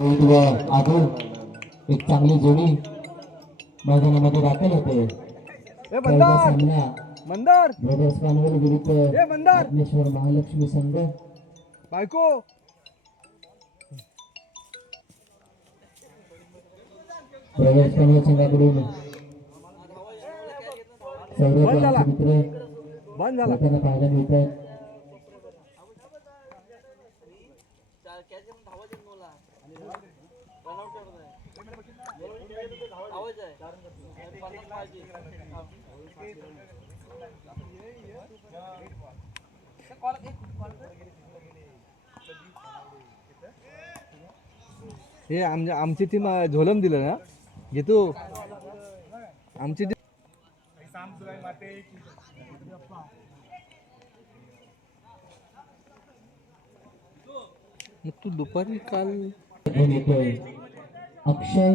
रोहित व एक चांगली जोडी मैदानामध्ये दाखल होते. पहिला सामना ब्रदर्स विरुद्ध महालक्ष्मी संघ. बायको! ब्रदर्स पानवल संघाकडून सौरभ बंद झाला. आमचे मित्र बंद झाला खेळताना पाहायला मिळत आहेत हे आमच्या आमची टीम झोलम दिलं ना? घेतो आमची टीम मग तू दुपारी काल घेऊन येतोय अक्षय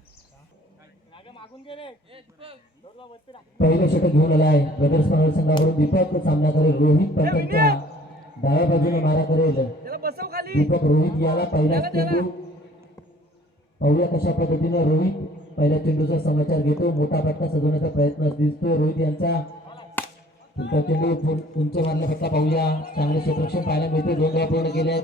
पहिलं षटक घेऊन आलाय. ब्रदर्स पनवेल संघाकडून दीपक सामना करेल. रोहित पंचांच्या डाव्या बाजूने मारा करेल. दीपक रोहित याला पहिलाच चेंडू. पाहूया कशा पद्धतीने रोहित पहिल्या चेंडूचा समाचार घेतो. मोठा फटका सजवण्याचा प्रयत्न दिसतोय. रोहित यांचा चेंडू उंच- मारला फटका पाहूया. चांगले क्षेत्ररक्षण पाहायला मिळते दोन धावा पूर्ण केल्यात.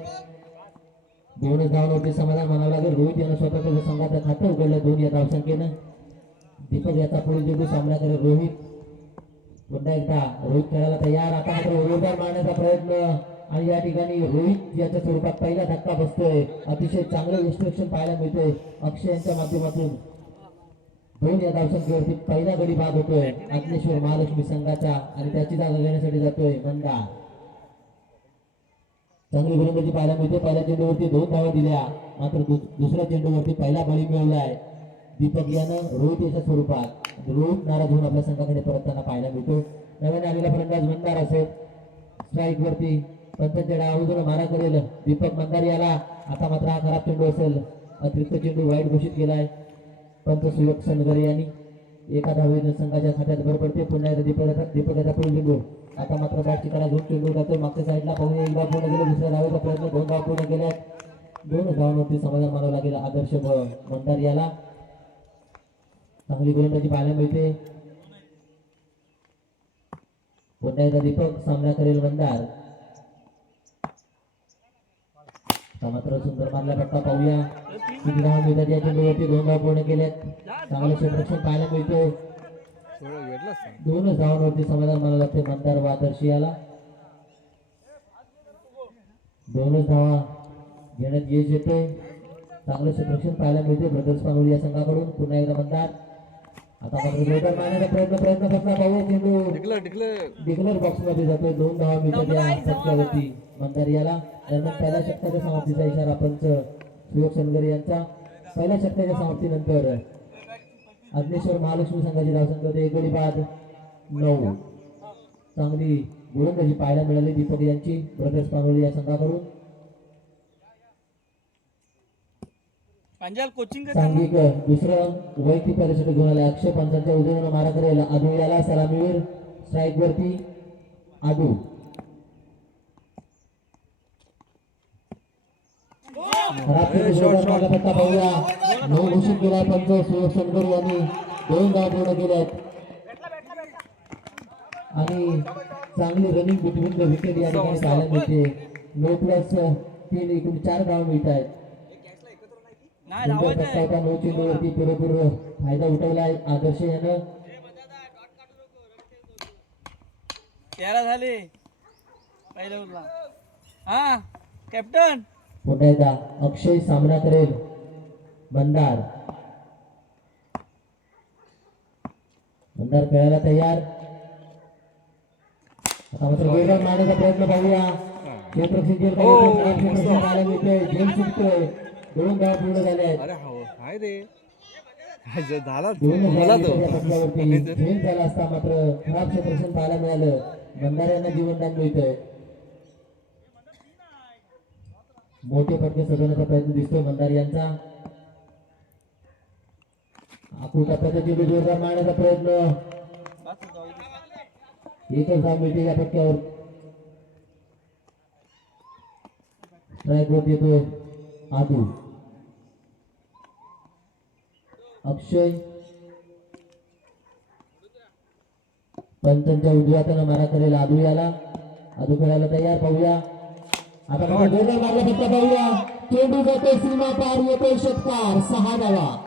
दोनच धावांवरती समाधान मानावं लागेल. रोहित यानं स्वतःच्या संघाचं खातं उघडलं दोन या धावसंख्येनं दीपक याचा पुढील चेंडू सामना करेल रोहित. पुन्हा एकदा रोहित खेळायला तयार. आता मात्र मारण्याचा प्रयत्न. आणि या ठिकाणी रोहित याच्या स्वरूपात पहिला धक्का बसतोय. अतिशय चांगलं इन्स्ट्रक्शन पाहायला मिळतोय अक्षय यांच्या माध्यमातून. दोन या धावसंख्येवरती पहिला गडी बाद होतोय. अग्नेश्वर महालक्ष्मी संघाचा आणि त्याची जागा घेण्यासाठी जातोय मंदा चांगली गोलंदाजी पाहायला मिळते. पहिल्या चेंडूवरती दोन धावा दिल्या. मात्र दु- दुसऱ्या चेंडूवरती पहिला बळी मिळवलाय. दीपक यानं रोहित याच्या स्वरूपात. रोहित नाराज होऊन आपल्या संघाकडे परतताना पाहायला मिळतो नव्याने आलेला फलंदाज मंदार असेल. स्ट्राईक वरती पंचांच्या डावाजून मारा करेल दीपक मंदार याला. आता मात्र हा खराब चेंडू असेल. अतिरिक्त चेंडू वाईट घोषित केलाय. पंच सुयोग सनगरे यांनी. एका धावेनं संघाच्या खात्यात भर पडते. पुन्हा एकदा दीपक दीपकाचा पुढील चेंडू आता मात्र बॅट कडा झोप चेंडू जातो. मागच्या साईडला पाहून एकदा पूर्ण गेले. दुसऱ्या धावेचा प्रयत्न. दोन धाव पूर्ण केल्या दोन धावांवरती समाधान मानावं लागेल आदर्श ब- याला. चांगली गोलंदाजी पाहायला मिळते. पुन्हा एकदा दीपक? सामना करेल मंदार. मात्र सुंदर मारला पट्टा पाहूया. किती धावा मिळतात या चेंडूवरती? दोन धाव पूर्ण केल्यात चांगलं क्षेत्ररक्षण पाहायला मिळतोय. नाही दोनच धावांवरती समाधान मानावं लागते मंदार व आदर्श याला. दोनच धावा घेण्यात यश येते चांगलं क्षेत्ररक्षण पाहायला मिळते ब्रदर्स पानोली या संघाकडून. पुन्हा एकदा मंदार. आता मात्र जोरदार मारण्याचा प्रयत्न प्रयत्न फसला पाहूया चेंडू. डिग्लर बॉक्समध्ये जातोय. दोन धावा मिळतात या फटक्यावरती. मंदार याला. दरम्यान पहिल्या षटकाच्या समाप्तीचा इशारा पंच सुयोग सनगर यांचा. पहिल्या षटकाच्या समाप्तीनंतर अग्नेश्वर महालक्ष्मी संघाची धावसंख्या एक गडी बाद नऊ. चांगली गोलंदाजी पाहायला मिळाली दीपक यांची. ब्रदर्स पानोली या संघाकडून. पांजाल कोचिंग सांघिक दुसरं वैयक्तिक परीक्षेत घेऊन आले? अक्षय पंचांच्या उजवीनं मारा करेल आदू याला सलामीवीर स्ट्राईक वरती आदू. खराब मारला फटका पाहूया. नऊ घोषित केलाय पंच सुयोग सनगर यांनी. दोन धाव पूर्ण केल्यात. आणि चांगली रनिंग बिटवीन द विकेट या ठिकाणी पाहायला मिळते. नऊ प्लस तीन एकूण चार धाव मिळत आहेत नऊ चेंडूवरती पुरेपूर फायदा उठवलाय आदर्श यानं. तेरा झाले. पहिल्या हा कॅप्टन पुन्हा एकदा अक्षय सामना करेल मंदार मंदार खेळायला तयार. आता मात्र जोरदार मारण्याचा प्रयत्न पाहूया. मिळतोय जेल सुटतोय दोन धाव पूर्ण झाले आहेत. अरे हो. हाय रे. ज- झाला असता मात्र खराब क्षेत्रक्षण पाहायला मिळालं. बंधाऱ्यांना जीवनदान मिळतंय मोठे फटके सोडवण्याचा प्रयत्न दिसतोय मंदार यांचा. आपल्या पद्धतीने जोरदार मारण्याचा प्रयत्न. बस होतो. एकच मिळते या फटक्यावर. स्ट्राईक वर येतोय आदू. अक्षय. पंचांच्या उजव्या हातानं मारा करेल आदू याला. आदू खेळायला तयार पाहूया. आता जोरदार मारला पत्ता पाहूया. चेंडू जातो सीमा पार येतोय षटकार. सहा धावा.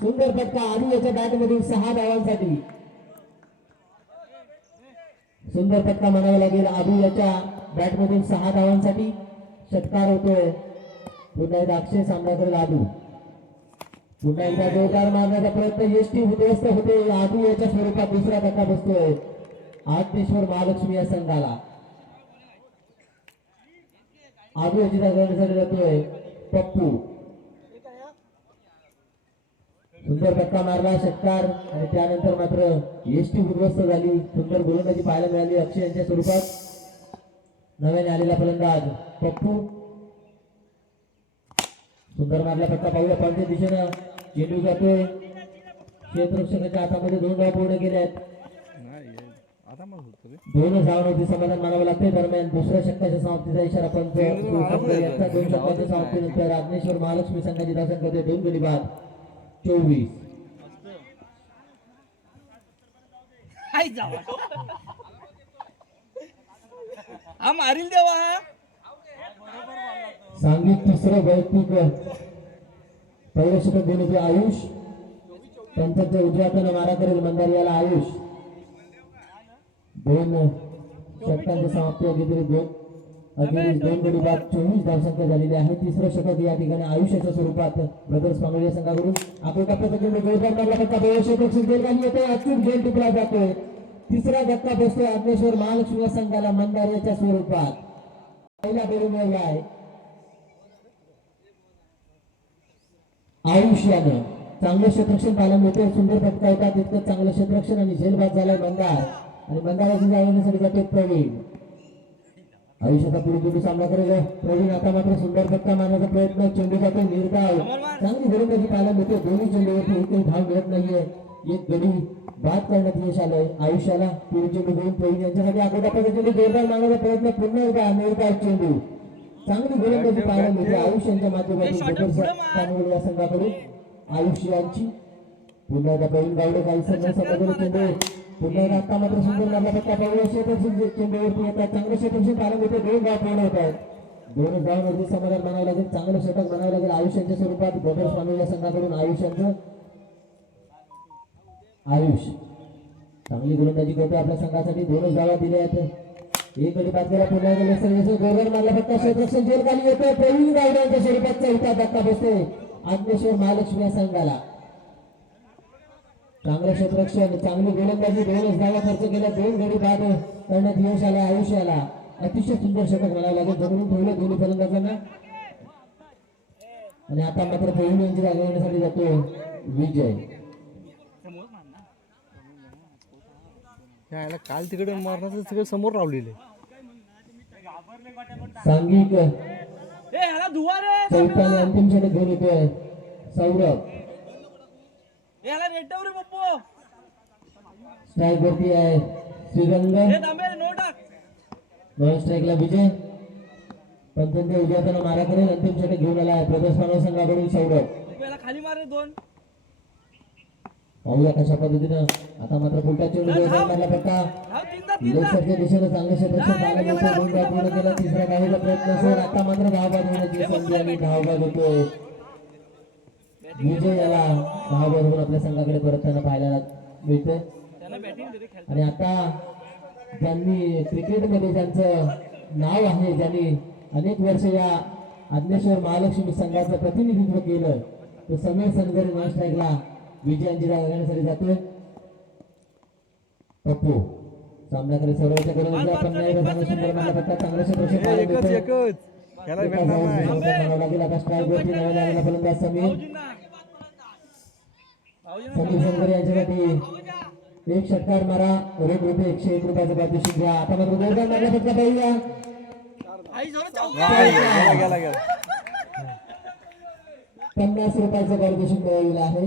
सुंदर फटका आदू याच्या बॅट मधील सहा धावांसाठी. सुंदर फटका म्हणावा लागेल आधी याच्या बॅट मधून सहा धावांसाठी. षटकार होतोय. पुन्हा एकदा अक्षय सामना आदू पुन्हा एकदा जोरदार मारण्याचा प्रयत्न यष्टी उद्ध्वस्त होते आदू याच्या स्वरूपात दुसरा धक्का बसतोय. आत्मेश्वर महालक्ष्मी या संघाला. आदू याची जागा जातोय पप्पू. सुंदर धक्का मारला षटकार आणि त्यानंतर मात्र एसटी उद्ध्वस्त झाली. सुंदर गोलंदाजी पाहायला मिळाली अक्षय यांच्या स्वरूपात. नव्याने आलेला फलंदाज पप्पू. सुंदर मारला फटका पाहूया पंच्या दिशेनं. चेंडू जातोय. क्षेत्ररक्षकाच्या हातामध्ये दोन धाव पूर्ण केल्या आहेत. दोन धावांवरती समाधान मानावं लागते दरम्यान. दुसऱ्या षटकाच्या समाप्तीचा इशारा पंच दोन षटकाच्या समाप्तीनंतर आग्नेश्वर महालक्ष्मी संघाची धावसंख्या दोन गडी बाद. चोवीस हा मारील देवा सांगित तिसरं वैयक्तिक पहिलं घेऊन येते आयुष त्यांच्या उजव्या हातानं मारा करेल मंदार याला आयुष. दोन षटकांची समाप्ती अगदी दोन. दोन गडी बाद चोवीस धावसंख्या झालेली आहे. तिसरं षटक या ठिकाणी आयुष्याच्या स्वरूपात ब्रदर्स पांगोळी संघाकडून आपल्या मारला षटक येतोय. अचूक झेल टिपला जातोय. तिसरा धक्का बसतोय अग्नेश्वर महालक्ष्मी संघाला मंदार याच्या स्वरूपात. पहिला बेरून आहे. आयुष यानं चांगलं क्षेत्ररक्षण पाहायला मिळते सुंदर फटका होता. तितकं चांगलं क्षेत्ररक्षण आणि झेलबाद झालाय मंदार. आणि मंदाराची जाण्यासाठी जाते प्रवीण. आयुष्याचा पुढे चेंडू सामना करेल? प्रवीण आता मात्र सुंदर फटका मारण्याचा प्रयत्न चेंडू जातो निर्धाव चांगली गोलंदाजी पाहायला मिळते. दोन्ही चेंडूवरती एकही धाव मिळत नाहीये. एक गडी बाद करण्यात यश आलंय. आयुष्याला पुढे चेंडू घेऊन प्रवीण यांच्यासाठी अगोदर चेंडू जोरदार मारण्याचा प्रयत्न पुन्हा एकदा निर्धाव चेंडू. चांगली गोलंदाजी पाहायला मिळते. आयुष यांच्या माध्यमातून या संघाकडून. आयुष यांची. पुन्हा एकदा प्रवीण गावडे काही संघ समजले चेंडू. पुन्हा आता मात्र सुंदर मारला फटका पाहूया क्षेत्ररक्षण चेंडूवरती येतात चांगलं क्षेत्ररक्षण पाहायला मिळते दोन गाव पूर्ण होत आहेत दोन धावांवरती समाधान म्हणावं लागेल चांगलं षटक म्हणावं लागेल आयुष्याच्या स्वरूपात ब्रदर्स स्वामी या संघाकडून आयुष आयुष चांगली गोलंदाजी करतो आपल्या संघासाठी दोनच धावा दिल्या आहेत एक गडी बाद केला पुन्हा एकदा लेसर गोवर मारला फक्त क्षेत्ररक्षण जेल खाली येतो प्रवीण गावड्यांच्या स्वरूपात चौथा धक्का बसतोय आज्ञेश्वर महालक्ष्मी या संघाला. चांगलं क्षेत्ररक्षण चांगली गोलंदाजी दोनच धावा खर्च केल्या दोन गडी बाद करण्यात यश आलं आयुष्याला अतिशय सुंदर षटक म्हणावं लागेल. जमवून ठेवलं दोन्ही फलंदाजांना आणि आता मात्र पहिली यांची जागा जातो. विजय. यायला काल तिकडे मारण्याचं सगळं समोर लावलेलं सांघिक. चौथा आणि अंतिम षटक घेऊन येतोय सौरभ. ए ह्याला नेटव रे पप्पू. स्ट्राईक वरती आहे. श्रीरंग हे थांबे नो टाक नॉन स्ट्राईकला विजय. पंचांच्या उद्या हातानं मारा करेल. अंतिम षटक घेऊन आला आहे. प्रदेश मानव संघाकडून सौरभ. याला खाली मार रे दोन. पाहूया कशा पद्धतीनं. आता मात्र पुलटा चेंडू जोरदार मारला तीनदा लेफ्टच्या दिशेनं चांगलं दोन धाव पूर्ण केला. तिसरा धावेचा प्रयत्न असेल. आता मात्र धावबाद होण्याची संधी आणि धावबाद होतोय. विजय याला होऊन आपल्या संघाकडे परतताना पाहायला खेळ आणि आता ज्यांनी क्रिकेटमध्ये ज्यांचं नाव आहे ज्यांनी अनेक वर्ष या आज्ञेश्वर महालक्ष्मी संघाचं प्रतिनिधित्व केलं तो समीर सनगरे नॉन स्ट्राईकला विजयांची जागा घेण्यासाठी जातोय. पप्पू सामन्याकडे सर्वांच्या कडून आपण नाही चांगलं सुंदर मारला फटका चांगलं क्षेत्ररक्षण पाहायला एकच मिळतंय. एकच. याला एका भेटणार धावाचं नाही. समाधान मानावं लागेल आता स्ट्राईक वरती नव्याने आलेला फलंदाज समीर. संदीप शंकर यांच्यासाठी एक षटकार मारा. रोख रुपये एकशे एक रुपयाचं पारितोषिक घ्या आता मात्र जोरदार मारला फटका पन्नास रुपयाचं पारितोषिक मिळवलेलं आहे.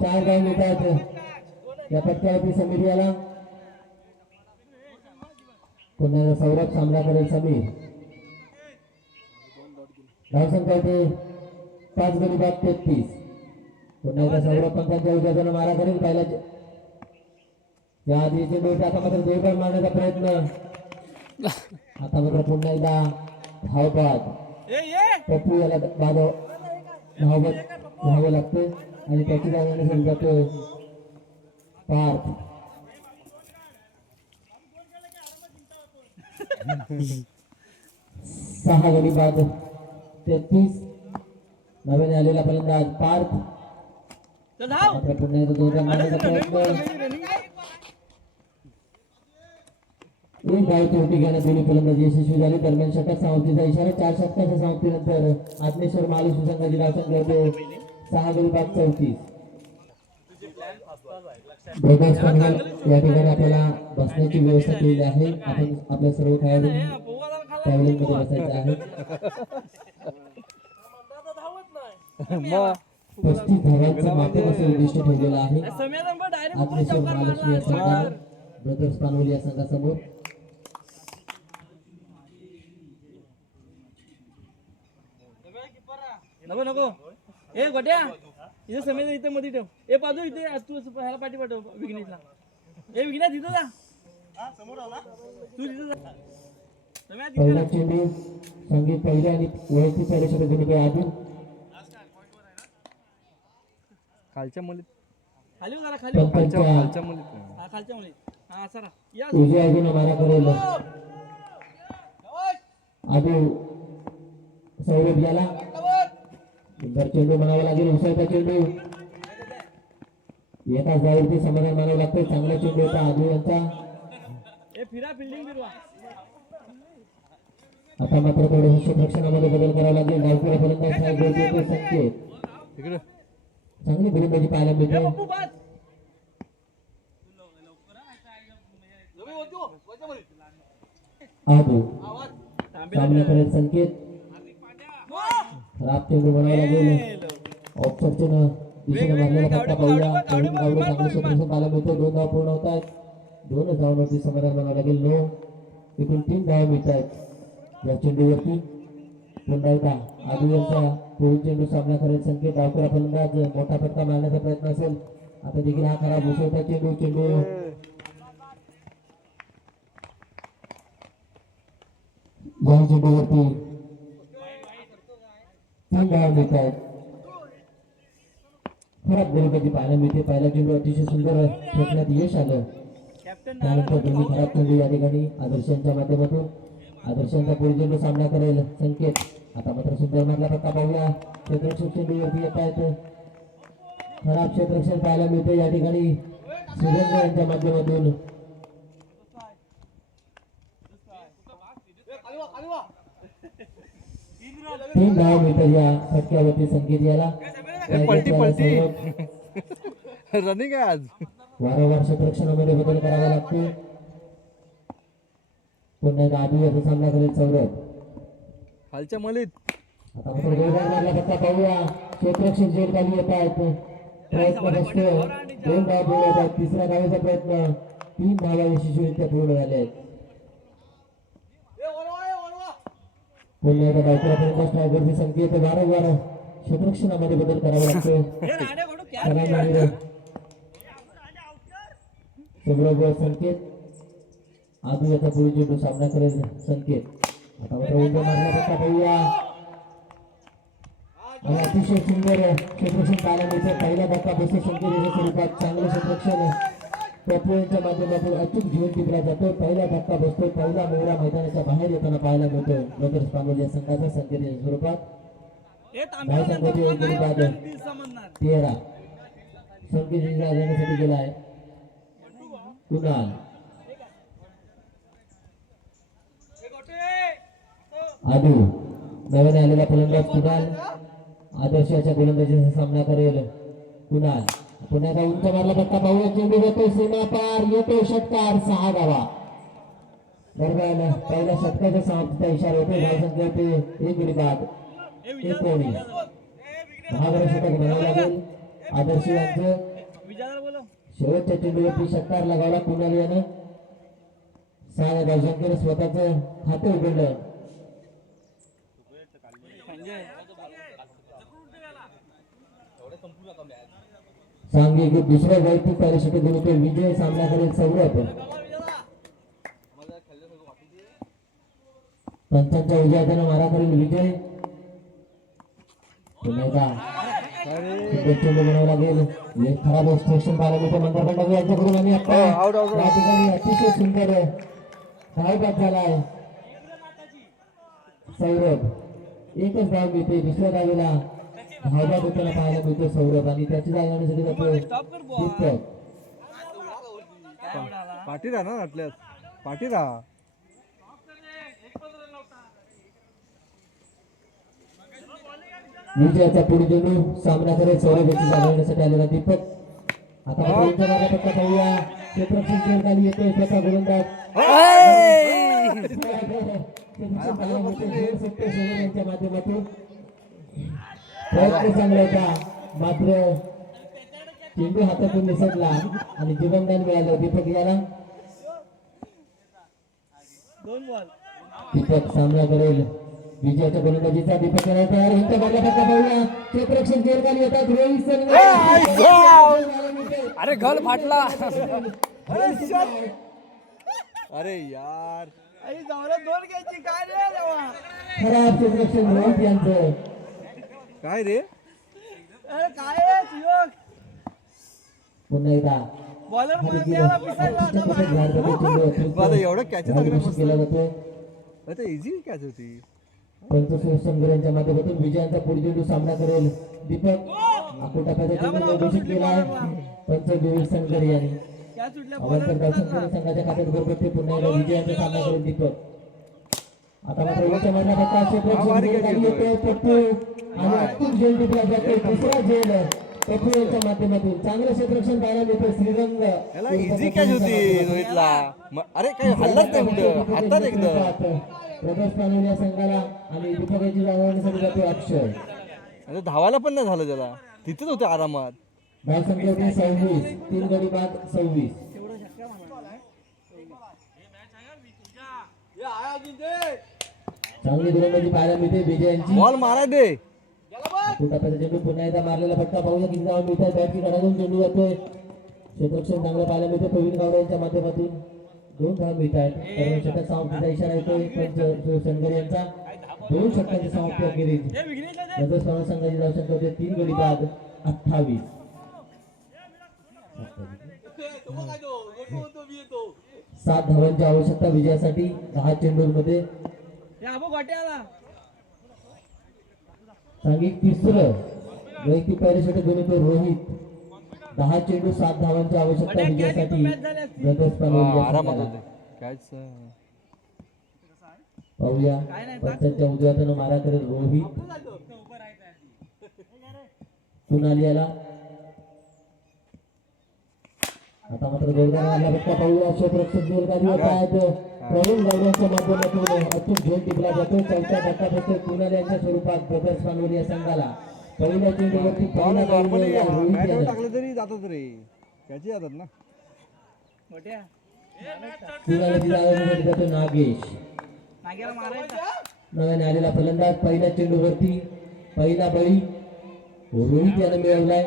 चार गाव मिळतात या पटक्यावरती समीर याला. पुन्हा सौरभ सामना करेल समीर. धावसंख्या होते पाच गडी बाद तेहतीस. पुन्हा एकदा सौरभ पंखांच्या उद्याचा मारा करेल पहिला या आधी चेंडू आता मात्र जोरदार मारण्याचा प्रयत्न. आता मात्र पुन्हा एकदा धावपात पप्पू याला बाधा धावत व्हावं लागते आणि त्याची जाण्याने सुरू जातोय पार्थ. सहा गडी बाद. तेहतीस. नवीन आलेला फलंदाज पार्थ. धाव मात्र पुन्हा एकदा प्रयत्न एक घेण्यात दोन्ही फलंदाज यशस्वी झाले. दरम्यान षटक समाप्तीचा इशारा चार षटकाच्या समाप्तीनंतर आत्मेश्वर मालू सुसंघाची धावसंख्या होते सहा गडी बाद चौतीस. ब्रदर्स पनवेल या ठिकाणी आपल्याला बसण्याची व्यवस्था केलेली आहे. आपण आपल्या सर्व खेळाडू ट्रॅव्हलिंगमध्ये बसायचे आहे. पस्तीस धावांचं मापक असं उद्दिष्ट ठेवलेलं आहे. महालक्ष्मी या ब्रदर्स या संघासमोर. नको नको. ए गोट्या. इथे समेत इथे मध्ये ठेव. ए पाजू इथे. तू ह्याला पाठी पाठव विघ्नेशला. ए विघ्नेश तिथं जा. तू तिथं जा. पहिला चेंडू संगीत पहिले आणि वैयक्तिक पहिल्या षटकाने आधी खालच्या मुलीत? खाली हो जरा खाली हो. पंचांच्या खालच्या मुलीत हा खालच्या मुली हा सरा. या. उजव्या बाजूने मारा करेल. आधी सौरभ याला. सुंदर चेंडू म्हणावा लागेल उसळता चेंडू. एकाच धाववरती समाधान मानावं लागतं चांगला चेंडू होता आधी यांचा. ए फिरा फिल्डिंग फिरवा. आता मात्र थोडं बदल करावा लागेल. धावपुरा फलंदाज साहेब बोलतो ते संकेत. तिकडे चांगली गोलंदाजी पाहायला मिळते करेल संकेत. रात चेंडू म्हणावा लागेल. ऑप्शनच्या दिशेने मारलेला फटका पाहूया. नवीन गावडे चांगलं क्षेत्ररक्षण पाहायला मिळतं दोन धाव पूर्ण होत आहेत. दोनच धावांवरती समाधान मानावं लागेल. नो एकूण तीन धावा मिळत आहेत. या चेंडूवरती पुन्हा एकदा आदू यांचा पुढील चेंडू सामना करेल संकेत डावकरा फलंदाज मोठा फटका मारण्याचा प्रयत्न असेल. आता देखील हा खराब उसळता चेंडू चेंडू. या चेंडूवरती. तीन धावा देत आहेत खराब गोलंदाजी पाहायला मिळते. पहिला चेंडू अतिशय सुंदर फेकण्यात यश आलं. त्यानंतर दोन्ही खराब चेंडू या ठिकाणी आदर्शांच्या माध्यमातून आदर्शांचा पुढील चेंडू सामना करेल. संकेत. आता मात्र सुंदर मारला फटका पाहूया. क्षेत्ररक्षक चेंडूवरती येत आहेत. खराब क्षेत्ररक्षण पाहायला मिळते या ठिकाणी. सुरेंद्र यांच्या माध्यमातून. तीन धाव मिळतात या फटक्यावरती संकेत याला रनिंग आज. वारंवार क्षेत्ररक्षणामध्ये बदल करावा लागतो पुन्हा एकदा आधी याचा सामना करेल सौरभ खालच्या मुलीत. आता मात्र जोरदार मारला फटका पाहूया. क्षेत्ररक्षण जोर खाली येत आहेत प्रयत्न बसतो दोन धाव पूर्ण होत आहेत. तिसऱ्या धावेचा प्रयत्न. तीन धावा यशस्वीरित्या पूर्ण झाले आहेत पुन्हा एकदा डावकरापर्यंत स्ट्रायकरचे संकेत वारंवार क्षेत्ररक्षणामध्ये बदल करावा लागतो सौरभ संकेत. आदू याचा पुढे चेंडू सामना करेल संकेत. आता मात्र पाहूया आणि अतिशय सुंदर क्षेत्ररक्षण पाहायला मिळतं पहिला धक्का बसतो संकेत स्वरूपात. चांगलं क्षेत्ररक्षण पप्पू यांच्या माध्यमातून अचूक जीवन टिकला जातो. पहिला धक्का बसतो. पहिला मोहरा मैदानाच्या बाहेर येताना पाहायला मिळतो. ब्रदर्स पानोली या संघाचा संकेत या स्वरूपात. तेरा. संकेत इंग्रज येण्यासाठी गेला आहे कुणाल ए गोटे आदू नव्याने आलेला फलंदाज कुणाल? आदर्शाच्या गोलंदाजीचा सामना करेल कुणाल? पुण्याचा उंच मारला पत्ता पाहूया. चेंडू जातो सीमा पार येतो षटकार सहा धावा. दरम्यान पहिल्या षटकाच्या समाप्तीचा इशारा होतो धावसंख्या ते एक गडी बाद एक कोणी महागडे षटक म्हणावं लागेल. आदर्श यांचं. शेवटच्या चेंडूवरती षटकार लगावला कुणाल यानं? सहा धावसंख्येनं स्वतःच खातं उघडलं. सांघिक दुसऱ्या वैयक्तिक परीक्षेत गुणितो विजय सामना करेल सौरभ. पंचांच्या हातानं मारा करेल विजय. पुन्हा बनावं लागेल. एक खराब एक्सप्रेशन पाहायला मिळतं यांच्याकडून आता हो. या ठिकाणी अतिशय सुंदर धावपात झालाय. सौरभ. एकच धाव मिळते दुसऱ्या धावेला. धावपात होताना पाहायला मिळतो सौरभ आणि त्याची जागा आणण्यासाठी जातो म्हणाला पाठी राहा ना वाटल्यास पाठी राहा विजयाचा पुढे चेंडू सामना करेल सौरभ याची जागा घेण्यासाठी आलेला दीपक आता पाहूया खेळ खाली येतोय स्वतः गोलंदाज यांच्या माध्यमातून प्रयत्न चांगला होता मात्र चेंडू हातातून निसटला आणि जीवनदान मिळालं. दीपक याला. दोन बॉल. दीपक सामना करेल. विजयाच्या गोलंदाजीचा दीपक करायला तयार हिंद फटका पाहूया क्षेत्ररक्षण खेळ खाली येतात रोहित अरे गल फाटला. अरे यार. दोन घ्यायची. काय खराब क्षेत्ररक्षण रोहित यांचं. काय रे? अरे काय पुन्हा एकदा बॉलर एवढं केला जातो आता इझी कॅच होती पंचसूर संघर्यांच्या माध्यमातून विजयांचा पुढे चेंडू सामना करेल दीपक. आकोटाप्याचा चेंडू घोषित केला आहे? पंच विवेक संघर यांनी. अवांतर संघाच्या खात्यात गोरपट्टी पुन्हा एकदा विजयाचा सामना करेल दीपक. आता मात्र पप्पू आणि अतुल झेल टिपला जातोय दुसरा झेल पप्पू यांच्या माध्यमातून. चांगलं क्षेत्ररक्षण पाहायला मिळतं श्रीरंग याला इझी कॅच होती रोहितला. अरे काय हल्लाच नाही कुठं. हातात एकदम. संघाला आणि दीपकाची जागवण्यासाठी जातो अक्षय. अरे धावायला पण नाही झालं त्याला. तिथेच होते आरामात. धाव संख्या होती सव्वीस. तीन गडी बाद सव्वीस. चांगली गोलंदाजी पाहायला मिळते. विजयांची. बॉल मारा दे फुटाचा चेंडू पुन्हा एकदा मारलेला फटका पाहूया. किती धावा मिळतात बॅटची घडातून चेंडू जातोय. चांगलं पाहायला मिळते प्रवीण गावडे यांच्या माध्यमातून दोन धावा मिळत आहेत कारण षटक समाप्तीचा इशारा येतोय. पंच यांचा दोन षटकांची समाप्ती अखेरीस संघाची धावसंख्या होते. तीन गडी बाद. अठ्ठावीस. सात धावांची आवश्यकता विजयासाठी. दहा चेंडूंमध्ये सांगित तिसरं. वैयक्तिक पायरीसाठी गणित रोहित. दहा चेंडू सात धावांची आवश्यकता विजयासाठी हा, पाहूया. पंचांच्या मारा करेल रोहित. कुणाल याला आता मात्र गोलगार पाहूया. क्षेत्ररक्षक गोलगारी होत आहेत प्रवीण गौड्यांच्या माध्यमातून अचूक झेल टिपला जातो. चौथ्या फटका कुणाल यांच्या स्वरूपात ब्रदर्स पानवली या संघाला. पहिल्या चेंडूवरती यानं. टाकलं तरी जातात रे. कॅच जातात ना. नागेश. नाग्याला मारायचा. नव्याने आलेला फलंदाज. पहिल्या चेंडूवरती पहिला बळी रोहित यानं मिळवलाय.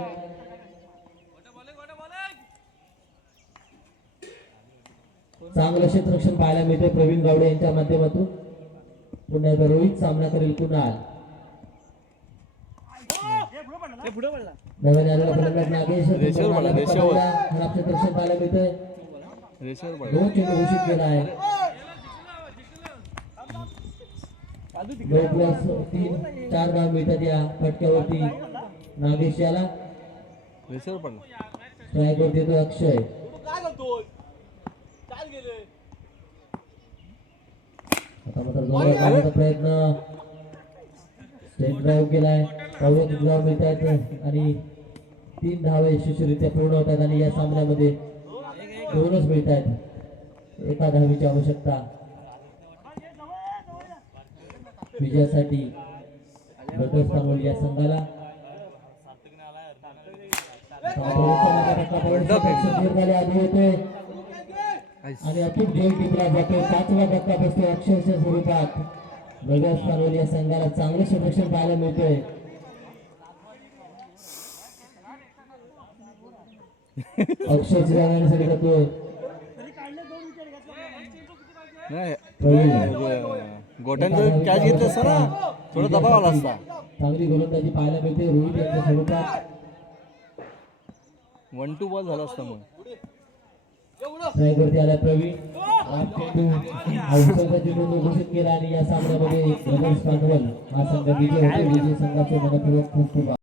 चांगलं क्षेत्ररक्षण पाहायला मिळते प्रवीण गावडे यांच्या माध्यमातून. पुन्हा एकदा रोहित सामना करेल कुणाल? पुढे पडला नव्याने आलेला फलंदाज नागेश. खराब पाहायला मिळतंय. दोन चेंडू घोषित केला आहे. बाजू नऊ प्लस तीन चार धाव मिळतात या फटक्यावरती. नागेश याला. देतो अक्षय काय करतोय चाल गेले आता मात्र जोरात मारण्याचा प्रयत्न स्टेट ड्राईव्ह केलाय किती धाव मिळत आहेत आणि तीन धावा यशस्वीरित्या पूर्ण होतात आणि या सामन्यामध्ये दोनच मिळत आहेत एका धावीची आवश्यकता विजयासाठी ब्रदर्स या संघाला झाले आधी येतोय आणि अचूक जय टिपला जातोय पाचवा धक्का बसतो अक्षरशः स्वरूपात. ब्रदर्स पानवली या संघाला चांगलं संरक्षण पाहायला मिळतोय. अक्षरची जाण्यासाठी जातोय गोट्यांचं कॅच घेतलं थोडा दबाव आला असता. चांगली गोलंदाजी पाहायला मिळते. रोहित यांच्या स्वरूपात. वन टू बॉल झाला असता मग. ट्रायवरती आला प्रवीण. हा. चेंडू चेंडू घोषित केला आणि या सामन्यामध्ये पांडवल हा संघ विजय होतो. विजय संघाचे मनपूर्वक खूप खूप